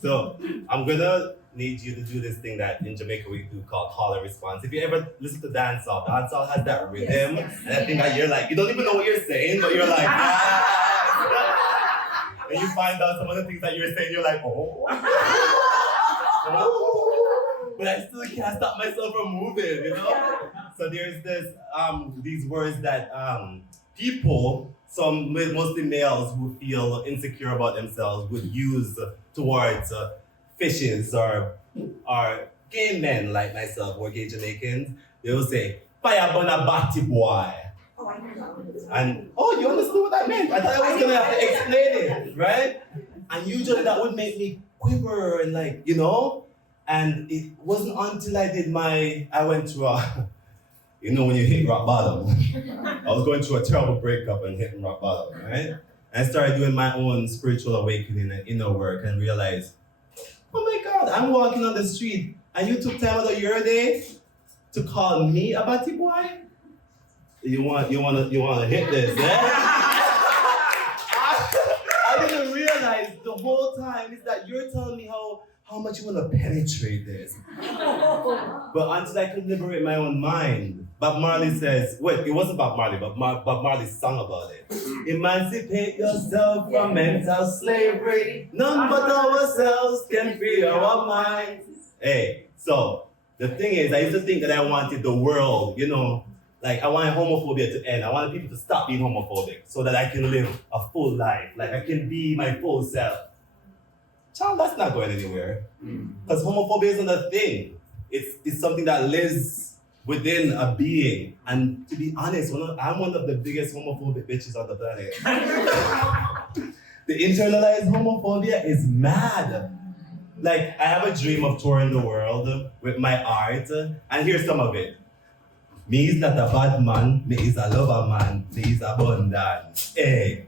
So I'm gonna need you to do this thing that in Jamaica we do called call and response. If you ever listen to dancehall has that rhythm, and I think that you're like, you don't even know what you're saying, but you're like, ah! And you find out some of the things that you're saying, you're like, oh. But I still can't stop myself from moving, you know? So there's this these words that people, some mostly males who feel insecure about themselves would use towards fishes or gay men like myself or gay Jamaicans. They will say, "Fire burn a batty boy." Oh, I know that one. And you understood what that meant? I thought I was gonna have to explain it, right? And usually that would make me quiver and like, you know? And it wasn't until I went through you know, when you hit rock bottom. I was going through a terrible breakup and hitting rock bottom, right? And I started doing my own spiritual awakening and inner work and realized, oh my God, I'm walking on the street and you took time out of your day to call me a batty boy? You want to hit this, yeah? I didn't realize the whole time is that you're telling me how much you want to penetrate this. But until I could liberate my own mind, Bob Marley says, it wasn't Bob Marley, but Bob Marley sung about it. Emancipate yourself from mental slavery. None but ourselves can free our minds. Hey, so the thing is, I used to think that I wanted the world, you know, like I wanted homophobia to end. I wanted people to stop being homophobic so that I can live a full life. Like I can be my full self. Child, that's not going anywhere. Because homophobia isn't a thing. It's something that lives within a being. And to be honest, I'm one of the biggest homophobic bitches on the planet. The internalized homophobia is mad. Like, I have a dream of touring the world with my art, and here's some of it. Me is not a bad man, me is a lover man, me is abundant. Hey.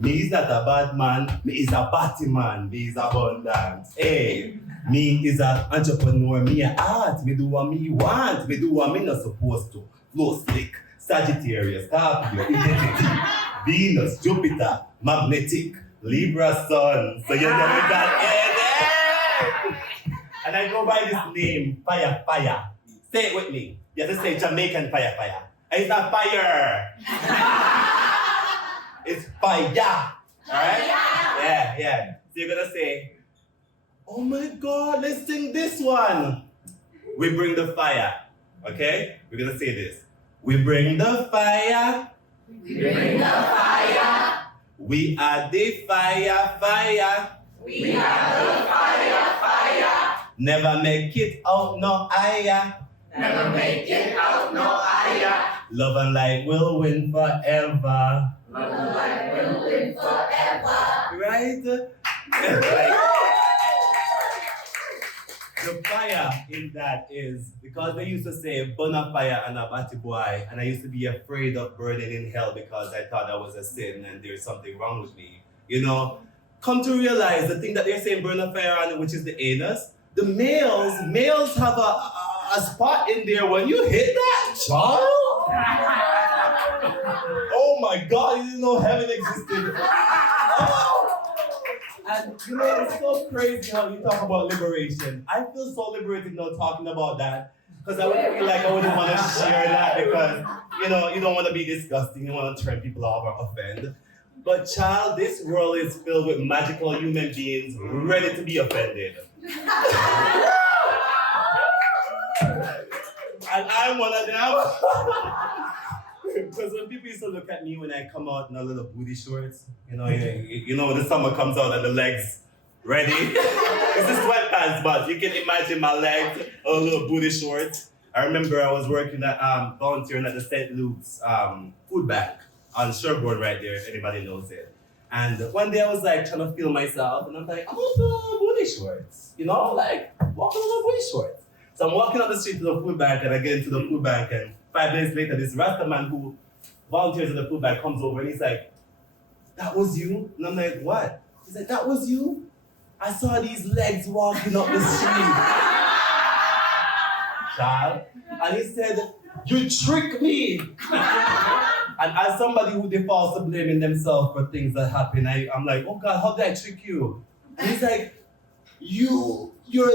Me is not a bad man, me is a batty man, me is abundant. Hey, me is an entrepreneur, me a art, me do what me want, me do what me not supposed to. Flow slick, Sagittarius, Scorpio, identity, Venus, Jupiter, magnetic, Libra sun. So you know that, and I go by this name, Fire. Say it with me. You have to say Jamaican Fire. And it's not fire. It's fire, alright? Yeah. So you're gonna say, oh my God, let's sing this one. We bring the fire, okay? We're gonna say this. We bring the fire. We bring the fire. We are the fire. We are the fire. Never make it out no higher. Never make it out no higher. Love and light will win forever. Love and light will win forever. Right? The fire in that is because they used to say burn a fire and a batty boy, and I used to be afraid of burning in hell because I thought that was a sin and there's something wrong with me. You know, come to realize the thing that they're saying burn a fire on, which is the anus. The males have a spot in there when you hit that, child. Oh my God, you didn't know heaven existed. Oh. And you know, it's so crazy how you talk about liberation. I feel so liberated now talking about that because I would feel like I wouldn't want to share that because, you know, you don't want to be disgusting, you want to turn people off or offend. But child, this world is filled with magical human beings ready to be offended. And I'm one of them. Because when people used to look at me when I come out in a little booty shorts, you know when the summer comes out and the legs ready. This is sweatpants, but you can imagine my legs, a little booty shorts. I remember I was working at volunteering at the St. Luke's food bank on Sherborne right there, if anybody knows it. And one day I was like trying to feel myself, and I'm like, I'm gonna put booty shorts, you know, like walking with booty shorts. So I'm walking up the street to the food bank, and I get into the food bank, and 5 minutes later, this Rasta man who volunteers at the food bank comes over, and he's like, that was you? And I'm like, what? He's like, that was you? I saw these legs walking up the street. Child. And he said, you tricked me. And as somebody who defaults to blaming themselves for things that happen, I'm like, oh God, how did I trick you? And he's like, your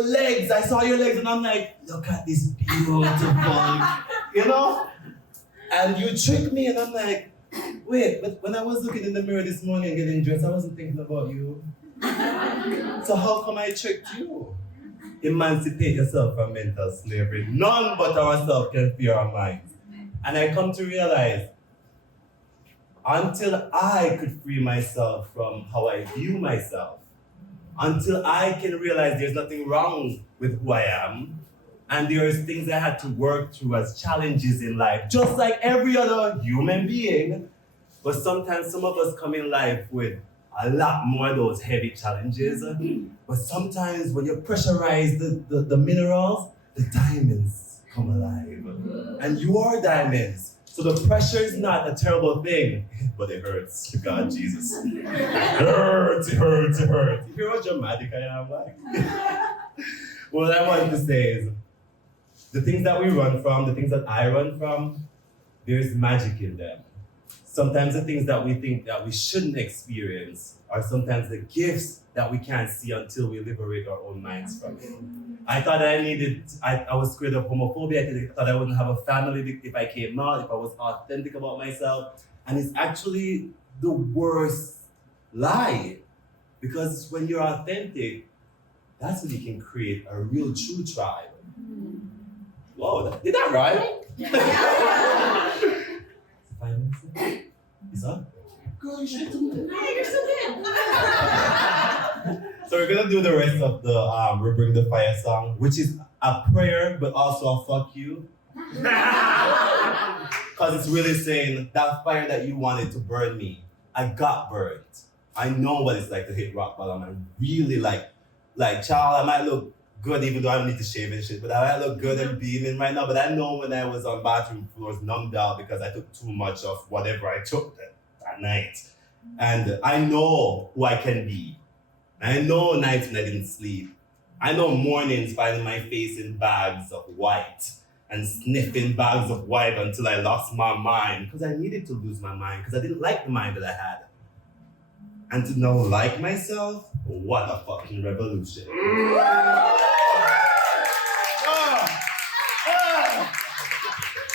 legs, I saw your legs, and I'm like, look at this beautiful, you know? And you tricked me, and I'm like, wait, but when I was looking in the mirror this morning getting dressed, I wasn't thinking about you. So how come I tricked you? Emancipate yourself from mental slavery. None but ourselves can free our minds. And I come to realize, until I could free myself from how I view myself, until I can realize there's nothing wrong with who I am, and there's things I had to work through as challenges in life, just like every other human being. But sometimes some of us come in life with a lot more of those heavy challenges. But sometimes when you pressurize the minerals, the diamonds come alive. And you are diamonds. So the pressure is not a terrible thing, but it hurts. God, Jesus. It hurts. You hear how dramatic I am? Like? What I want to say is, the things that we run from, the things that I run from, there's magic in them. Sometimes the things that we think that we shouldn't experience are sometimes the gifts that we can't see until we liberate our own minds from it. I thought I was scared of homophobia. I thought I wouldn't have a family if I came out, if I was authentic about myself. And it's actually the worst lie. Because when you're authentic, that's when you can create a real true tribe. Whoa, did that right? Is that? Girl, you should do it. Hey, you're so good. So we're gonna do the rest of the Bring the Fire song, which is a prayer, but also a fuck you. Because it's really saying that fire that you wanted to burn me, I got burned. I know what it's like to hit rock bottom and really like child, I might look good even though I don't need to shave and shit, but I might look good and beaming right now. But I know when I was on bathroom floors numbed out because I took too much of whatever I took that night. And I know who I can be. I know nights when I didn't sleep. I know mornings finding my face in bags of white and sniffing bags of white until I lost my mind, because I needed to lose my mind because I didn't like the mind that I had. And to now like myself, what a fucking revolution.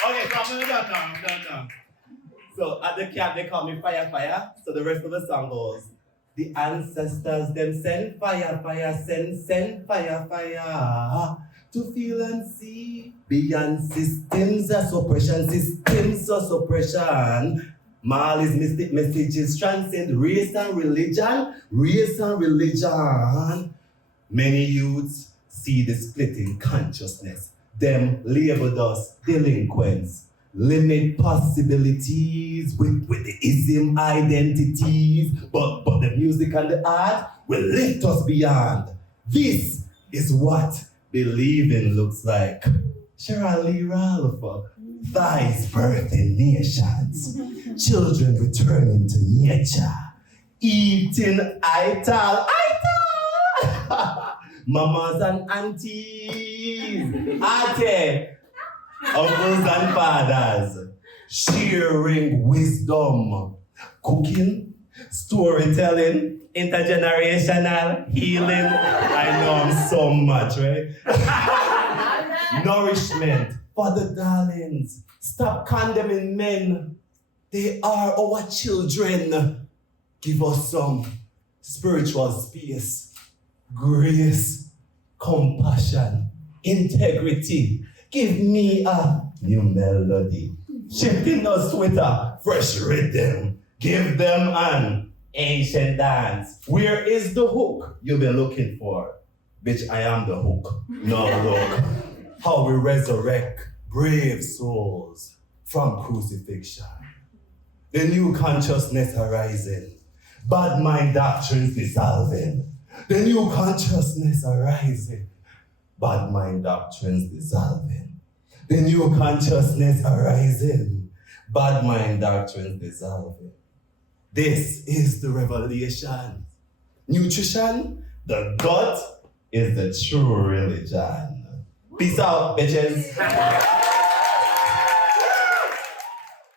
Okay, so I'm done now. So at the camp, they call me Fire. So the rest of the song goes, the ancestors, them send fire, send fire, to feel and see beyond systems of suppression. Marley's mystic messages transcend race and religion. Many youths see the split in consciousness. Them labeled us delinquents. Limit possibilities with the ism identities. But the music and the art will lift us beyond. This is what believing looks like. Shirley Ralph, thighs birthing nations. Children returning to nature. Eating ital. Mamas and aunties. Ate. Uncles and fathers. Sharing wisdom. Cooking. Storytelling. Intergenerational. Healing. I know I'm so much, right? Nourishment. Father darlings. Stop condemning men. They are our children. Give us some spiritual space, grace, compassion, integrity. Give me a new melody. Shifting us with a fresh rhythm. Give them an ancient dance. Where is the hook you've been looking for? Bitch, I am the hook. No, look. How we resurrect brave souls from crucifixion. The new consciousness arising. Bad mind doctrines dissolving. The new consciousness arising. Bad mind doctrines dissolving. The new consciousness arising. Bad mind doctrines dissolving. This is the revelation. Nutrition, the gut, is the true religion. Peace out, bitches.